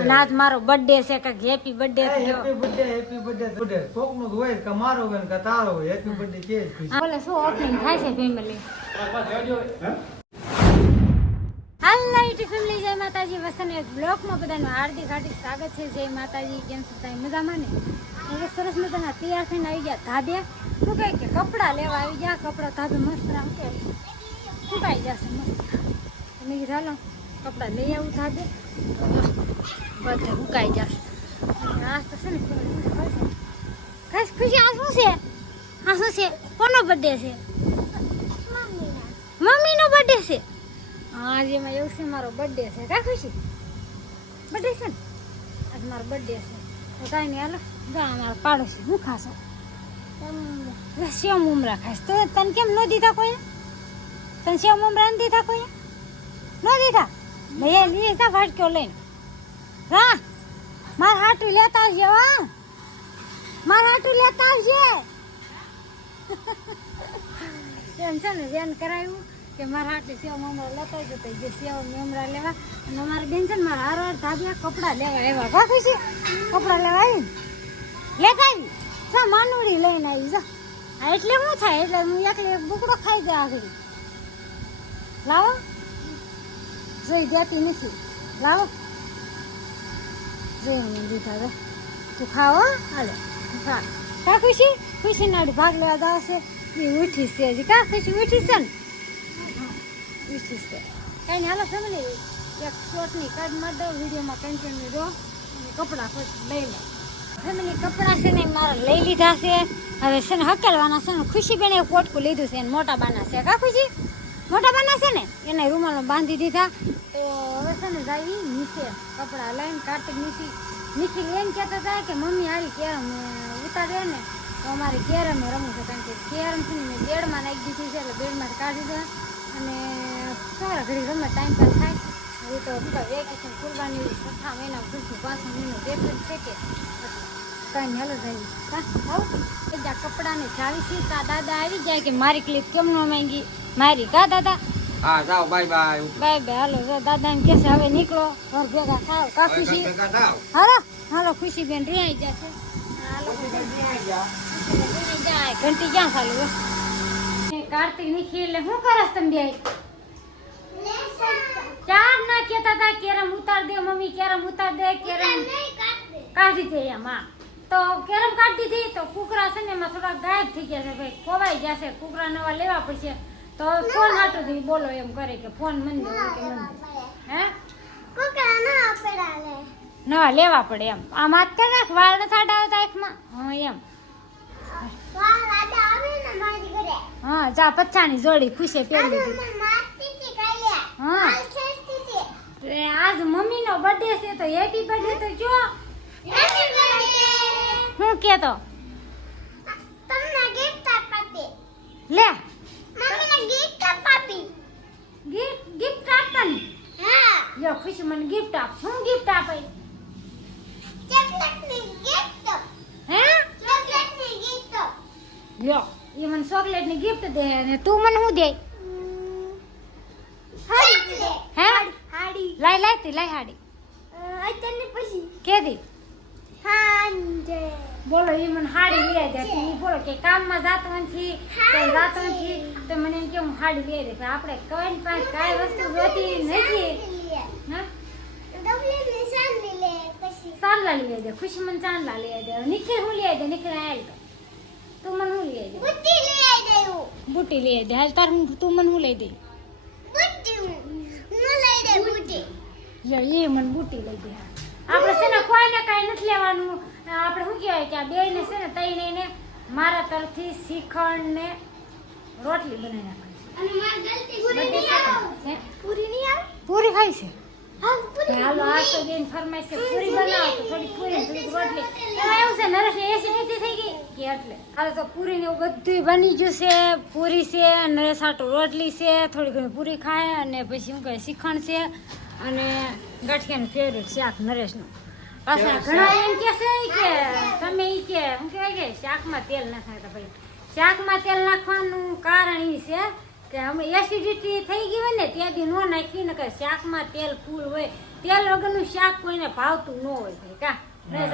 અને આજ મારો બર્થડે છે કે હેપી બર્થડે થયો. હેપી બર્થડે કોકનું હોય કે મારો હોય કે તારો હોય હેપી બર્થડે કે બોલે શું ઓપનિંગ થાય છે ફેમિલી. હાલો યુટ્યુબ ફેમિલી, જય માતાજી. વસન એક બ્લોકમાં બધાનું હાર્દિક સ્વાગત છે. જય માતાજી. કેમ છો તમે? મજામાં ને? હવે સરસ મજાના તૈયાર થઈને આવી ગયા ધાબે. શું કહે કે કપડાં લેવા આવી ગયા. કપડાં ધાબે મસ્ત આમ કે સુકાઈ જશે મસ્ત. તમે કીધું હાલો કપડાં લઈ આવું ધાબે, બધે સુકાઈ જશે. આજ તો છે ને ખાસ ખુશી. આ શું છે? આ શું છે? કોનો બર્થડે છે? મમ્મીનો બર્થડે છે. હા જેમાં એવું છે મારો બર્થડે છે. કા ખુશી બર્થડે છે ને? આજ મારો બર્થડે છે તો કાંઈ નહીં. હાલો જા મારો પાડોશી હું ખાશો? સેવ મમરા ખાઈશ. તો તને કેમ ન દીધા કોઈ? તને સેવ મમરા ન દીધા કોઈ? ન દીધા? લઈ લીધા ફાટક્યો લઈને. હા મારા હાટું લેતા આવજે. હા મારા હાટું લેતા આવજે. એમ છે ને વેન કરાવ્યું કે મારા હાટે સેવ મમરા લેતા આવજો. તો જે સેવ મમરા લેવા અને અમારી બેન છે ને મારા હારવાર ધાબિયા કપડાં લેવા આવ્યા. બાકી છે કપડાં લેવા આવી લેતા આવી જા માનુડી લઈને આવી જા. હા એટલે શું થાય? એટલે હું એકલી એક બુકડો ખાઈ જાય આગળ. લાવો જઈ દેતી નથી. લાવો જઈ મને દીધા હવે તું ખાવો. હાલે ખા. કા ખુશી? ખુશી નાડી ભાગ લેવા જાવ છે. એ ઉઠીશ છે હજી. કા ખુશી ઉઠીશ છે ને? ઉઠીશ છે. કાંઈ નહીં. હાલો ફેમિલી એક શોર્ટની કાર્ડ મારી દઉં. વિડીયોમાં કન્ટિન્યુ રહો અને કપડાં લઈ લો. ફેમિલી કપડાં છે ને મારે લઈ લીધા છે. હવે છે ને હકેલવાના છે ને. ખુશી બેને એક પોટકું લીધું છે એને મોટા બાના છે. કા ખુશી? મોટા બાના છે ને એને રૂમાલો બાંધી દીધા. તો હવે છે ને જાય નીચે કપડાં લઈને. કાર્તિક નિખિલ એમ કહેતા હતા કે મમ્મી આવી કેરમ ઉતારે ને તો અમારે કેરમ રમવું છે. કારણ કે કેરમ છે ને મેં બેડમાં નાખી દીધી છે. એટલે બેડમાં કાઢી દે અને સારા ઘડી રમે ટાઈમ પાસ થાય. એ તો બધા વેકેશન કુરબાની 6 મહિના ખુશી 5 મહિનો દેખ જ છે કે કાંઈ હાલો જાય. આવું બધા કપડાને જાવી છે. તા દાદા આવી જાય કે મારી ક્લિપ કેમ ન માંગી મારી. કા દાદા? હા જાઓ બાય બાય બાય બાય. હાલો જો દાદા ને કહેશે હવે નીકળો ઘર ભેગા થાવ. કા ખુશી? હાલો હાલો ખુશી બેન રિયાઈ જશે. હાલો જાય ઘંટી ક્યાં ચાલુ હોય? કાર્તિક નિખિલ એટલે શું કરસ તમે બે? ચાર ના કહેતા હતા કેરમ ઉતાર દે મમ્મી, કેરમ ઉતાર દે. કેરમ કાઢી દે એમ. હા તો કેરમ કાઢી દીધી તો કુકરા છે ને એમાં થોડા ગાયબ થઈ ગયા છે. ભાઈ ખોવાઈ જશે. કુકરા નવા લેવા પડશે. તો ફોન હાટું થી બોલો એમ કરે કે ફોન મંદો કે મંદો. હે નવા લેવા પડે એમ. આમ હાથ કરી નાખ. વાળ નથી આડાવતા આંખમાં. હા એમ. હા જા પચ્છાની જોડી ખુશી પહેરી દીધી. હા આજ મમ્મી નો બર્થડે છે તો હેપી બર્થડે તો જો હું કેતો તમને ગિફ્ટ આપતી. લે મમ્મીને ગિફ્ટ આપી. ગિફ્ટ આપવાની? હા યો ખુશી મને ગિફ્ટ આપ. શું ગિફ્ટ આપે? ચોકલેટની ગિફ્ટ. હે ચોકલેટની ગિફ્ટ. યો એ મને ચોકલેટ ની ગિફ્ટ દે અને તું મને શું દે? હાડી. હે હાડી. લાઈ તી લાઈ હાડી અત્યારની પછી કેદી હાંજે. બોલો એ મને હાડી લઈ દે. ઈ બોલો કે કામમાં જાતો નથી તો મને એમ કે હું હાડી લઈ દે. આપણે કઈ પાસે કાંઈ વસ્તુ જોતી નથી. હા ડબલીની સાંડી લે પછી ચાંદલા લઈ દે. ખુશી મને ચાંદલા લઈ દે. નિખિલ હું લઈ દે? નિખિલ આયેલ તો તું મને હું લઈ દે? બુટ્ટી લઈ દેવું. બુટી લઈ દે. હાલ તાર તું મને હું લઈ દે? બુટ્ટી હું લઈ દે. બુટ્ટી યો એ મને બુટી લઈ દે. આપણે છે ને કોઈને કાંઈ નથી લેવાનું. આપણે શું કહેવાય કે આ બેયને છે ને તઈને મારા તરફથી શ્રીખંડ ને રોટલી બનાવી નાખવાની. અને માર ગલતી પૂરી નહીં આવે. પૂરી નહીં આવે. પૂરી ખાઈ છે? હા પૂરી. હાલો આજ તો બેન ફરમાઈશ છે પૂરી બનાવો તો થોડી પૂરી થોડીક રોટલી. એમાં એવું છે નરેશને એસિડિટી થઈ ગઈ કે એટલે હાલો તો પૂરી ને એવું બધું બની ગયું છે. પૂરી છે, નરેશ હાટું રોટલી છે, થોડી ઘણી પૂરી ખાય અને પછી શું કહે શ્રીખંડ છે અને ગાંઠિયાનું ફેવરેટ શાક નરેશનું. પાછા ઘણા એમ કે છે કે તમે ઈ કે શું કહેવાય કે શાકમાં તેલ નાખાય. તો ભાઈ શાકમાં તેલ નાખવાનું કારણ એ છે કે અમે એસિડિટી થઈ ગઈ હોય ને ત્યાંથી ન નાખી ને કે શાકમાં તેલ ફૂલ હોય તેલ વગરનું શાક કોઈને ભાવતું ન હોય ભાઈ કા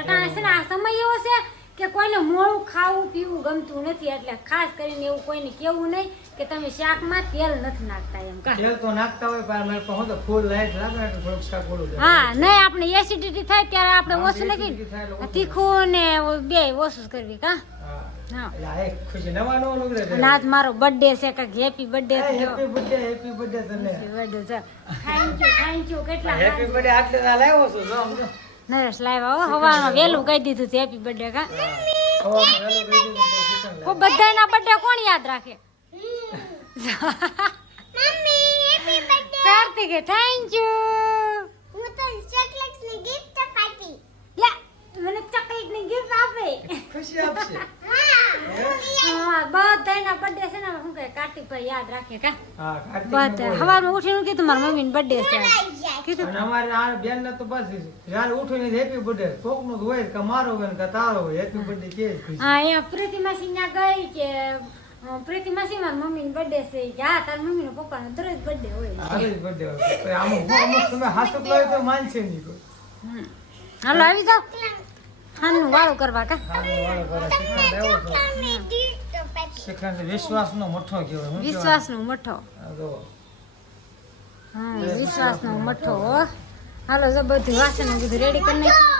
અટાણે છે ને આ સમય એવો છે કે કોઈને મોળું ખાવું પીવું ગમતું નથી એટલે ખાસ કરીને એવું કોઈને કેવું નહીં કે તમે શાકમાં તેલ નથી નાખતા એમ કા તેલ તો નાખતા હોય પણ અમારે પણ હું તો ફૂલ લાઈટ લાગે એટલે થોડુંક શાક ઓલું થાય. હા નહીં આપણે એસિડિટી થાય ત્યારે આપણે ઓછું acidity થાય એટલે નાખી ઓછું. તીખું ને બે ઓછું કરવી કા હા. હા એટલે આ એક ખુશી નવા નવું નીકળે છે. અને આજ મારો બર્થડે છે કે હેપી બર્થડે હેપી બર્થડે તને. થેન્ક યુ કેટલા હેપી બર્થડે આટલે આ લાવ્યો છું જો સમજો. નરેશ લાવ્યા હો હવારમાં વહેલું કહી દીધું હતું હેપી બર્થડે કા હવામાં વહેલું કહી દીધું તો chicken કો બધાના બર્થડે કોણ યાદ રાખે mummy happy birthday કાર્તિકે thank you હું તને ચોકલેટ ની ગિફ્ટ આપી લે મને ચોકલેટ ની ગિફ્ટ આપે ખુશી આપશે. હા બધાના બર્થડે છે ને શું કહે કાર્તિકભાઈ યાદ રાખે કા હા કાર્તિકને બધા બોલે. હવારમાં ઉઠીને કીધું મારા મમ્મીનો બર્થડે છે કીધું અને અમારે આ બેન ને તો બસ જયારે ઉઠીને હેપી બર્થડે કોક નું હોય કે મારો હોય ને કે તારો હોય હેપી બર્થડે કે જ ખુશી. હા એ પ્રીતિ માસી ત્યાં ગઈ કે પ્રીતિ માસી મારા મમ્મીનો બર્થડે છે કે હા તારા મમ્મીનો પપ્પાનો દરરોજ બર્થડે હોય હારે જ birthday હોય. પણ અમુક તમે હાસુક લાવ્યો તો માનશે નહીં કોઈ. હાલો આવી જાઓ હાનું વાળું કરવા કા હાલો વાળો કરે શ્રીખંડ લાવ્યો છો. ની ગિફ્ટ આપી શ્રીખંડ વિશ્વાસનો મઠ્ઠો કહેવાય. શું કહેવાય? વિશ્વાસનો મઠ્ઠો આ જો. હા વિશ્વાસનો મઠ્ઠો હો હાલો જો બધું વાસણ બધું રેડી કરી નાખ્યું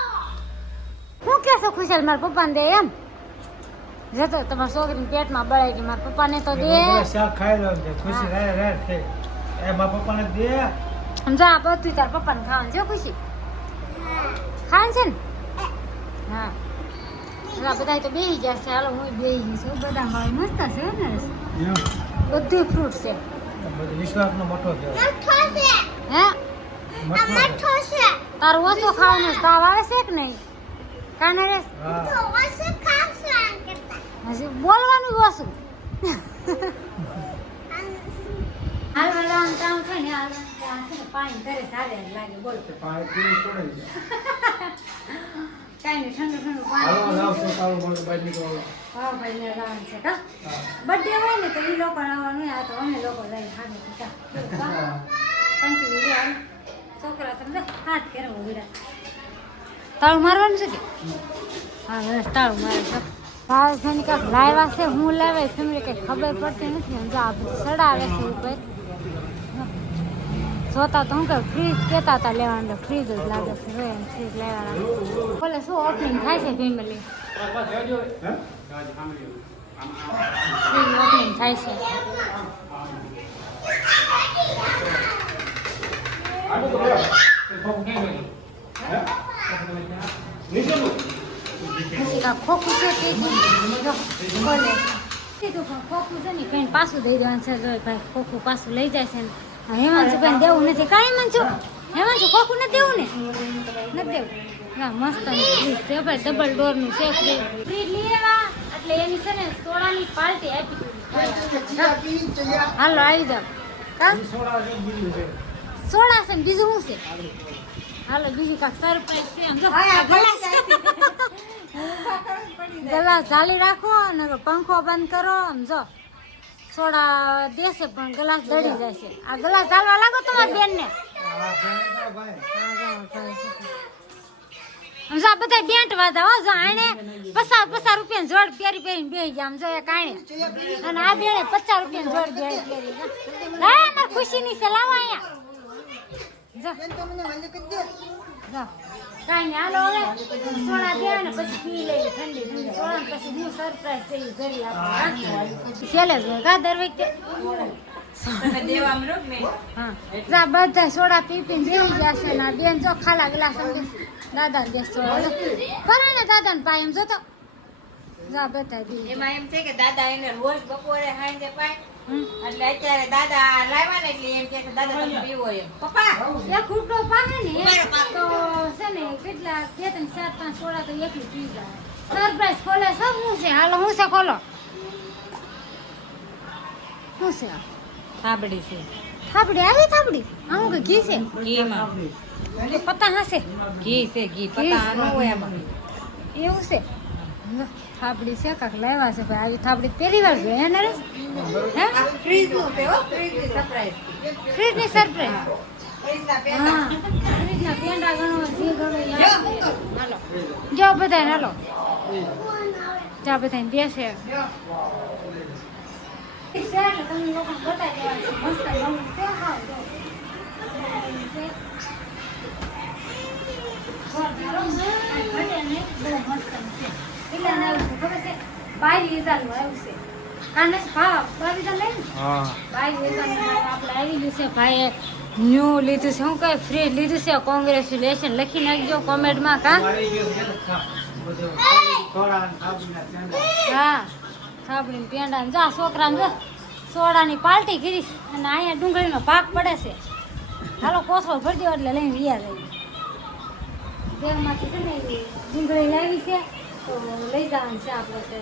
શું કહેશો ખુશાલ મારા પપ્પાને દે એમ જતો તમારા છોકરીને પેટમાં બળાઈ ગઈ મારા પપ્પાને તો દે બધા શાક ખાઈ લો છે. ખુશી રહે છે. એ મારા પપ્પાને દે. સમજો આ બધું તારા પપ્પાને ખાવાનું છે ખુશી ખાવાનું છે ને હા હવે બધા તો બેસી જશે હાલો હું બેસી ગઈ છું બધા મારી મસ્ત છે ને બધું ફ્રૂટ છે બધું વિશ્વાસનો મઠ્ઠો કહેવાય. મઠ્ઠો છે હે આ મઠ્ઠો છે. મઠ્ઠો છે તારું ઓછો ખાવાનો તાવ આવે છે કે નહીં કાને રે હા. તો વસે ખાશે આ કરતા હજી બોલવાનું ઓછું હાલ વાળા કામ થાય ને હાલ પાણી ઘરે સારે લાગે બોલ પાણી પીવું પડે છે. કાંઈ નહીં ઠંડુ ઠંડુ હાલો પાણી લાવ છો તારું મોઢું બહાર નીકળો. હા ભાઈ ને જવાનું છે કા હા. બર્થડે હોય ને તો એ લોકો આવવાનું આ તો અમે લોકો લઈને ખાને કા કંટીન્યુ રે હાલ છોકરા તમને હાથ કેરવો વિરા તાળું મારવાનું છે કે હા બસ તાળું મારે છે ભાવ છે ને કાંઈક લાવ્યા છે હું લાવે છે એમને કંઈ ખબર પડતી નથી ને જો આ ચડાવે છે ઉપર જોતા તો હું કહું ફ્રીજ કહેતા હતા લેવાનું તો ફ્રીજ જ લાગે છે હવે એમ ફ્રીજ લેવાના બોલે શું ઓપનિંગ થાય છે ફેમિલી ફ્રીજ ઓપનિંગ થાય છે પછી કાંઈ ખોખું છે તે જો બોલે કીધું પણ ખોખું છે ને કઈ પાછું દઈ દેવાનું છે જો ભાઈ ખોખું પાછું લઈ જાય છે ને હેમાંશુ ભાઈ દેવું નથી કાંઈ હેમાંશુ ખોખું નથી દેવું ને નથી દેવું હા મસ્ત ફ્રીજ છે ભાઈ ડબલ ડોરનું છે ફ્રીજ લેવા એટલે એની છે ને સોડાની પાર્ટી આપી દીધી હાલો આવી જાવ કા સોડા છે ને બીજું શું છે હાલો બીજું કાંઈક સરપ્રાઈઝ છે આમ જો આ ગલાસ ઝાલી રાખો અને પંખો બંધ કરો આમ જો સોડા દેશે પણ ગ્લાસ દડી જશે આ ગ્લાસ ઝાલવા લાગો તમારી બેનને જો આ બધા બેન્ટ વાદા હો જો આણે 50 રૂપિયા જોડ પહેરી પહેરીને બેસી ગયા આમ જો એક આણે અને આ બેને 50 રૂપિયા જોડ પહેરી હા માર ખુશીની છે લાવો અહીંયા જો કાંઈ નહીં હાલો હવે સોડા દે ને પછી પી લઈએ ઠંડી ઠંડી સોડા ને પછી હું સરપ્રાઈઝ થઈ જરી આપણે છેલ્લે જ હોય કા દર વખતે હા જા બધા સોડા પી પીને બેસી જશે ને આ બેન જો ખાલા ગ્લાસ દાદા ને સોડા કરે ને દાદા ને પાય એમ જોતો જા બધા પી એમાં એમ છે કે દાદા એને રોજ બપોરે સાંજે પાય એટલે અત્યારે દાદા લાવ્યા ને એટલે એમ કે દાદા તમે પીવો એમ પપ્પા એક ખૂટો પાહે ને તો છે ને કેટલા 2 3 4 5 સોડા તો એકલી પી જાય સરપ્રાઈઝ ખોલે સબ હું છે હાલો હું છે ખોલો શું છે થાબડી છે થાબડી આવી થાબડી આવું કે ઘી છે ઘીમાં કે પતા હશે ઘી છે ઘી પતા ન હોય એમાં એવું છે લો, થાબડી છે કાંક લાવ્યા છે ભાઈ. આવી થાબડી પહેલી વાર જોઈએ ને નરેશ? હે આ ફ્રીજનું છે હો, ફ્રીજની સરપ્રાઈઝ. ફ્રીજની સરપ્રાઈઝ. ફ્રીજના હા પેંડા. ફ્રીજના પેંડા ગણો જે ગણો ઈ આપશે. હાલો જો બધાય હાલો જા બધાય દેશે. તમને લોકોને બતાવી દેવા છે. મસ્ત નવું છે. હા જો. ઘટે નહીં, બહુ મસ્ત છે. કેટલાનું આવ્યું છે ખબર છે? 22,000 આવ્યું છે. કાને હા 22,000 લઈ ને હા 22,000 આપણે આવી ગયું છે ભાઈએ ન્યૂ લીધું છે. શું કહે ફ્રીજ લીધું છે. કોંગ્રેચ્યુલેશન લખી નાખજો કોમેન્ટમાં. કા મારી ગયો છે કે બધું થોડા થાબડીના પેંડા. હા થાબડીને પેંડા જા છોકરાને જો સોડાની પાર્ટી કરી અને અહીંયા ડુંગળીનો પાક પડે છે. હાલો કોસળો ભરી દો એટલે લઈને વ્યા જાય. બેગમાંથી છે ને એ ડુંગળી લાવી છે તો લઈ જવાનું છે આપણે તે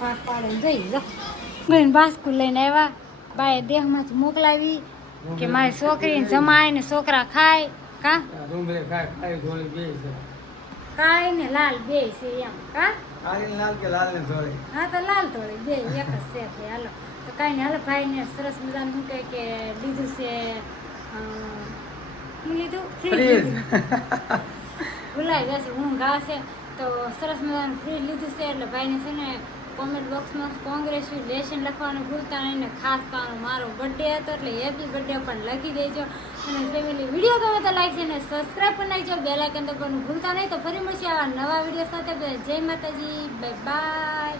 પાક પાડીને જઈ જો. ડુંગળીને બાસ્કું લઈને આવ્યા. બાએ દેહમાંથી મોકલાવી કે મારી છોકરીને જમાય ને છોકરા ખાય. કા ડુંગળી ખાઈ ધોળી બે છે. કાળી ને લાલ બે છે એમ. કા કાળી લાલ કે લાલ ને ધોળી? હા તો લાલ થોડી બે એક જ છે તે હાલો તો કાંઈ નહીં હાલો ભાઈને સરસ મજાનું શું કહે કે લીધું છે શું લીધું ફ્રીજ ફ્રીજ. લીધું. ભૂલાઈ જશે ઊંઘ આવશે તો સરસ મજાનું ફ્રીજ લીધું છે એટલે ભાઈને છે ને કોમેન્ટ બોક્સમાં કોંગ્રેચ્યુલેશન લખવાનું ભૂલતા નહીં ને ખાસ તો આનો મારો બર્થડે હતો એટલે હેપી બર્થડે પણ લખી દેજો અને ફેમિલી વિડીયો ગમે તો લાઈક છે ને સબસ્ક્રાઈબ પણ નાખજો બેલ આઇકન દબાવવાનું ભૂલતા નહીં તો ફરી મળશે આવા નવા વિડીયો સાથે જય માતાજી બાય બાય.